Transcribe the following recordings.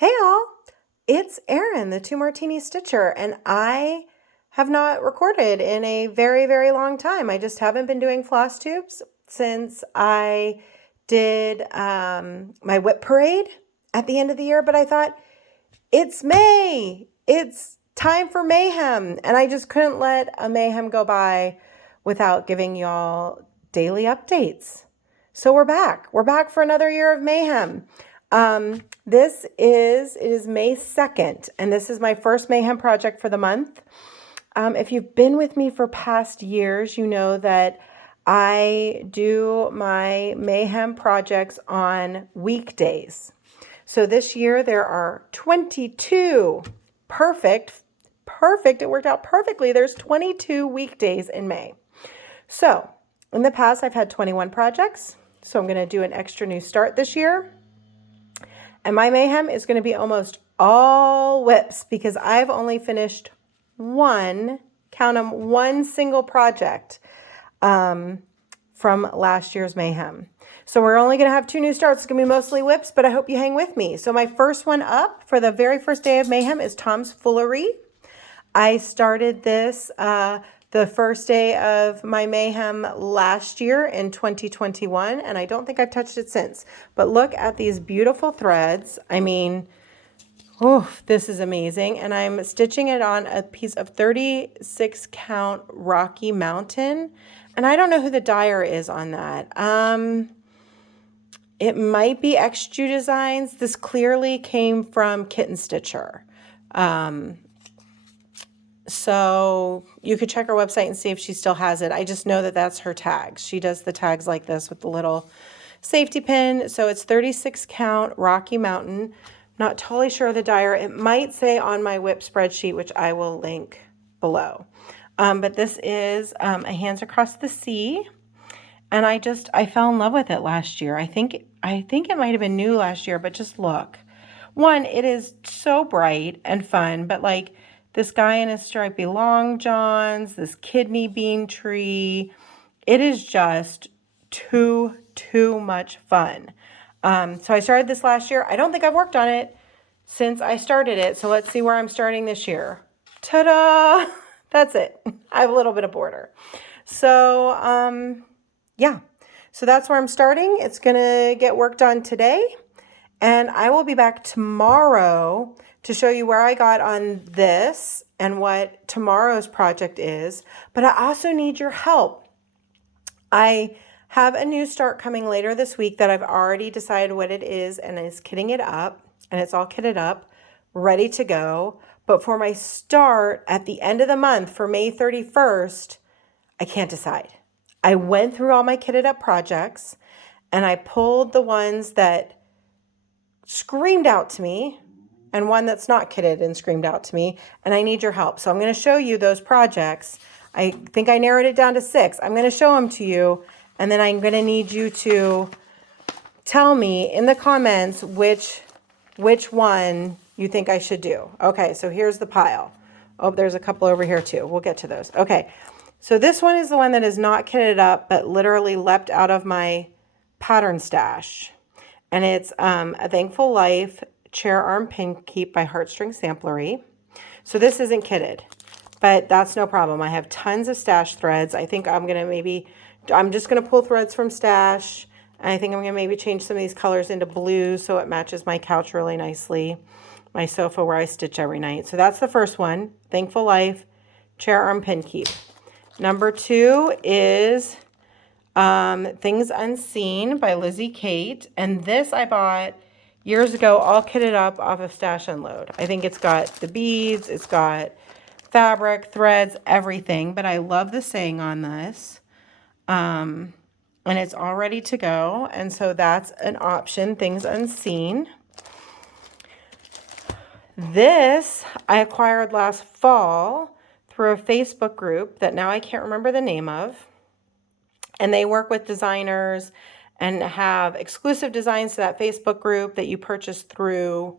Hey all, it's Erin, the Two Martini Stitcher, and I have not recorded in a very, very long time. I just haven't been doing floss tubes since I did my whip parade at the end of the year, but I thought, it's May, it's time for mayhem, and I just couldn't let a mayhem go by without giving y'all daily updates. So we're back. We're back for another year of mayhem. It is May 2nd, and this is my first mayhem project for the month. If you've been with me for past years, you know that I do my mayhem projects on weekdays. So this year there are 22. Perfect. It worked out perfectly. There's 22 weekdays in May. So in the past, I've had 21 projects. So I'm going to do an extra new start this year. And my mayhem is going to be almost all whips because I've only finished one single project from last year's mayhem. So we're only going to have 2 new starts. It's going to be mostly whips, but I hope you hang with me. So my first one up for the very first day of mayhem is Tom's Foolery. I started this the first day of my mayhem last year in 2021, and I don't think I've touched it since. But look at these beautiful threads. I mean, oh, this is amazing. And I'm stitching it on a piece of 36 count Rocky Mountain. And I don't know who the dyer is on that. It might be XJU Designs. This clearly came from Kitten Stitcher. So you could check her website and see if she still has it. I just know that that's her tags. She does the tags like this with the little safety pin. So it's 36 count Rocky Mountain. Not totally sure of the dyer. It might say on my whip spreadsheet, which I will link below. But this is a Hands Across the Sea. And I fell in love with it last year. I think it might have been new last year, but just look. One, it is so bright and fun, but like this guy in his stripy long johns, this kidney bean tree, it is just too much fun. So I started this last year. I don't think I've worked on it since I started it. So let's see where I'm starting this year. Ta-da! That's it. I have a little bit of border. So, yeah. So that's where I'm starting. It's going to get worked on today. And I will be back tomorrow to show you where I got on this and what tomorrow's project is. But I also need your help. I have a new start coming later this week that I've already decided what it is and is kitting it up. And it's all kitted up, ready to go. But for my start at the end of the month for May 31st, I can't decide. I went through all my kitted up projects and I pulled the ones that screamed out to me and one that's not kitted and screamed out to me, and I need your help. So I'm going to show you those projects. I think I narrowed it down to 6. I'm going to show them to you, and then I'm going to need you to tell me in the comments which one you think I should do. Okay, so here's the pile. Oh, there's a couple over here too. We'll get to those. Okay, so this one is the one that is not kitted up, but literally leapt out of my pattern stash. And it's A Thankful Life Chair Arm Pin Keep by Heartstring Samplery. So this isn't kitted, but that's no problem. I have tons of stash threads. I think I'm just going to pull threads from stash. And I think I'm going to maybe change some of these colors into blue so it matches my couch really nicely. My sofa where I stitch every night. So that's the first one, Thankful Life Chair Arm Pin Keep. Number 2 is Things Unseen by Lizzie Kate. And this I bought years ago, all kitted up off of Stash Unload. I think it's got the beads, it's got fabric, threads, everything. But I love the saying on this. And it's all ready to go. And so that's an option, Things Unseen. This I acquired last fall through a Facebook group that now I can't remember the name of. And they work with designers and have exclusive designs to that Facebook group that you purchase through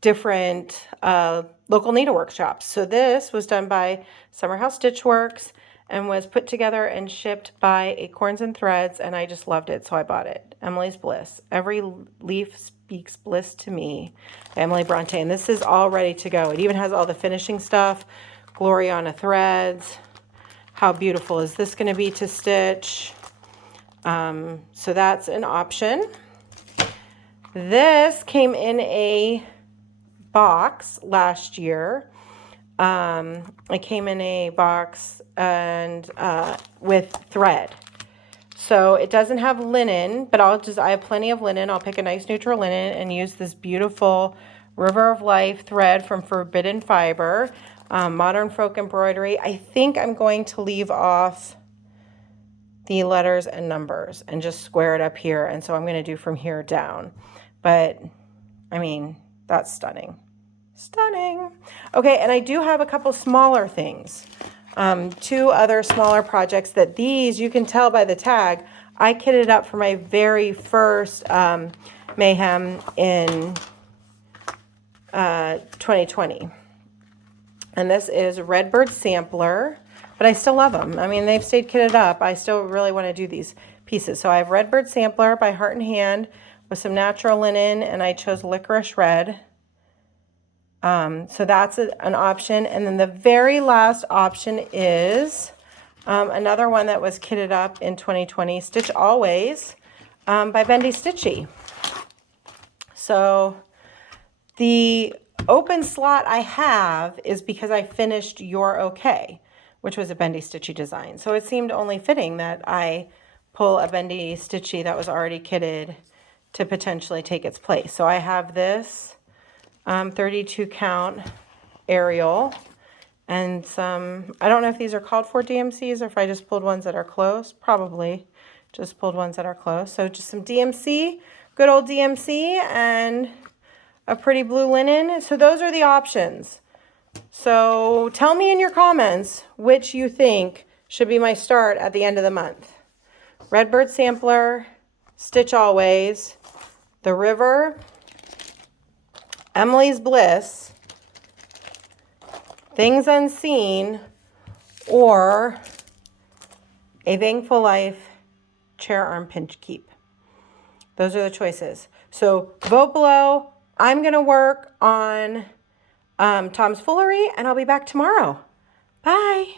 different local needlework shops. So this was done by Summer House Stitch Works, and was put together and shipped by Acorns and Threads, and I just loved it, so I bought it. Emily's Bliss. Every leaf speaks bliss to me. By Emily Bronte. And this is all ready to go. It even has all the finishing stuff. Gloriana threads. How beautiful is this going to be to stitch? So that's an option. This came in a box last year. It came in a box and with thread. So it doesn't have linen, but I have plenty of linen. I'll pick a nice neutral linen and use this beautiful River of Life thread from Forbidden Fiber, Modern Folk Embroidery. I think I'm going to leave off the letters and numbers and just square it up here. And so I'm going to do from here down. But, I mean, that's stunning. Stunning. Okay, and I do have a couple smaller things. 2 other smaller projects that these, you can tell by the tag, I kitted up for my very first MAYhem in 2020. And this is Redbird Sampler, but I still love them. I mean, they've stayed kitted up. I still really want to do these pieces. So I have Redbird Sampler by Heart and Hand with some natural linen, and I chose Licorice Red. So that's an option. And then the very last option is another one that was kitted up in 2020, Stitch Always by Bendy Stitchy. So the open slot I have is because I finished You're Okay, which was a Bendy Stitchy design. So it seemed only fitting that I pull a Bendy Stitchy that was already kitted to potentially take its place. So I have this 32 count Ariel and some, I don't know if these are called for DMCs or if I just pulled ones that are close. Probably just pulled ones that are close. So just some DMC, good old DMC, and a pretty blue linen. So those are the options. So tell me in your comments which you think should be my start at the end of the month. Redbird Sampler, Stitch Always, The River, Emily's Bliss, Things Unseen, or A Thankful Life Chair Arm Pinch Keep. Those are the choices. So vote below. I'm going to work on Tom's Foolery, and I'll be back tomorrow. Bye.